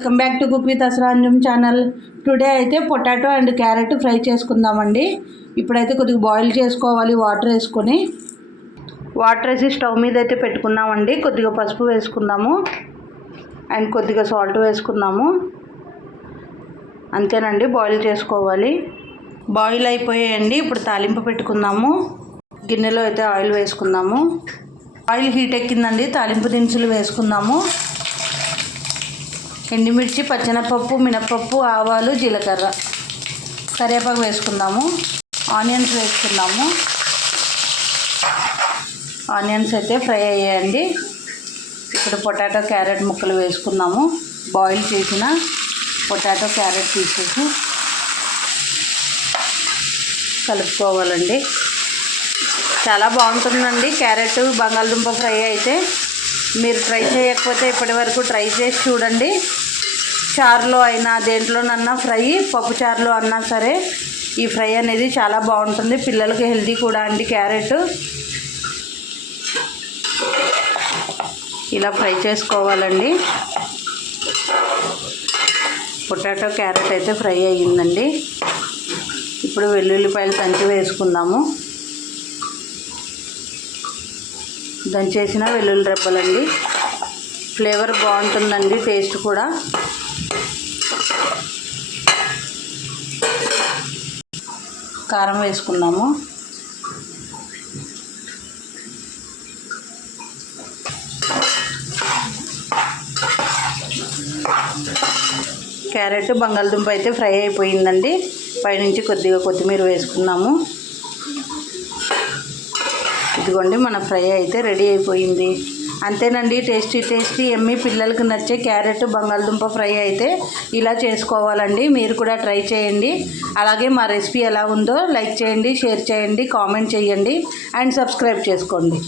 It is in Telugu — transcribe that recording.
Welcome back to cook with అసరాంజం channel today అయితే పొటాటో అండ్ క్యారెట్ ఫ్రై చేసుకుందామండి. ఇప్పుడైతే కొద్దిగా బాయిల్ చేసుకోవాలి వాటర్ వేసుకొని. వాటర్ వేసి స్టవ్ మీద అయితే పెట్టుకున్నామండి. కొద్దిగా పసుపు వేసుకుందాము. అండ్ కొద్దిగా సాల్ట్ వేసుకుందాము. అంతేనండి బాయిల్ చేసుకోవాలి. బాయిల్ అయిపోయాయండి. ఇప్పుడు తాలింపు పెట్టుకుందాము. గిన్నెలో అయితే ఆయిల్ వేసుకుందాము. ఆయిల్ హీట్ ఎక్కిందండి. తాలింపు దినుసులు వేసుకుందాము. ఎండుమిర్చి పచ్చెనపప్పు మినపప్పు ఆవాలు జీలకర్ర. కరివేపాకు వేసుకుందాము. ఆనియన్స్ వేసుకుందాము. ఆనియన్స్ అయితే ఫ్రై అయ్యాయండి. ఇప్పుడు పొటాటో క్యారెట్ ముక్కలు వేసుకుందాము. బాయిల్ చేసిన పొటాటో క్యారెట్ తీసేసి కలుపుకోవాలండి. చాలా బాగుంటుందండి క్యారెట్ బంగాళదుంప ఫ్రై అయితే. మీరు ట్రై చేయకపోతే ఇప్పటి వరకు ట్రై చేసి చూడండి. చారులో అయినా దేంట్లోనన్నా ఫ్రై పప్పు చారులో అన్నా సరే ఈ ఫ్రై అనేది చాలా బాగుంటుంది. పిల్లలకి హెల్తీ కూడా అండి క్యారెట్. ఇలా ఫ్రై చేసుకోవాలండి. పొటాటో క్యారెట్ అయితే ఫ్రై అయ్యిందండి. ఇప్పుడు వెల్లుల్లిపాయలు దంచి వేసుకుందాము. దంచేసిన వెల్లుల్లి రెబ్బలండి. ఫ్లేవర్ బాగుంటుందండి టేస్ట్ కూడా. కారం వేసుకున్నాము. క్యారెట్ బంగాళదుంప అయితే ఫ్రై అయిపోయిందండి. పైనుంచి కొద్దిగా కొత్తిమీర వేసుకున్నాము. ఇదిగోండి మన ఫ్రై అయితే రెడీ అయిపోయింది. అంతేనండి టేస్టీ టేస్టీ ఎమ్మి పిల్లలకు నచ్చే క్యారెట్ బంగాళదుంప ఫ్రై అయితే ఇలా చేసుకోవాలండి. మీరు కూడా ట్రై చేయండి. అలాగే మా రెసిపీ ఎలా ఉందో లైక్ చేయండి షేర్ చేయండి కామెంట్ చేయండి. అండ్ సబ్స్క్రైబ్ చేసుకోండి.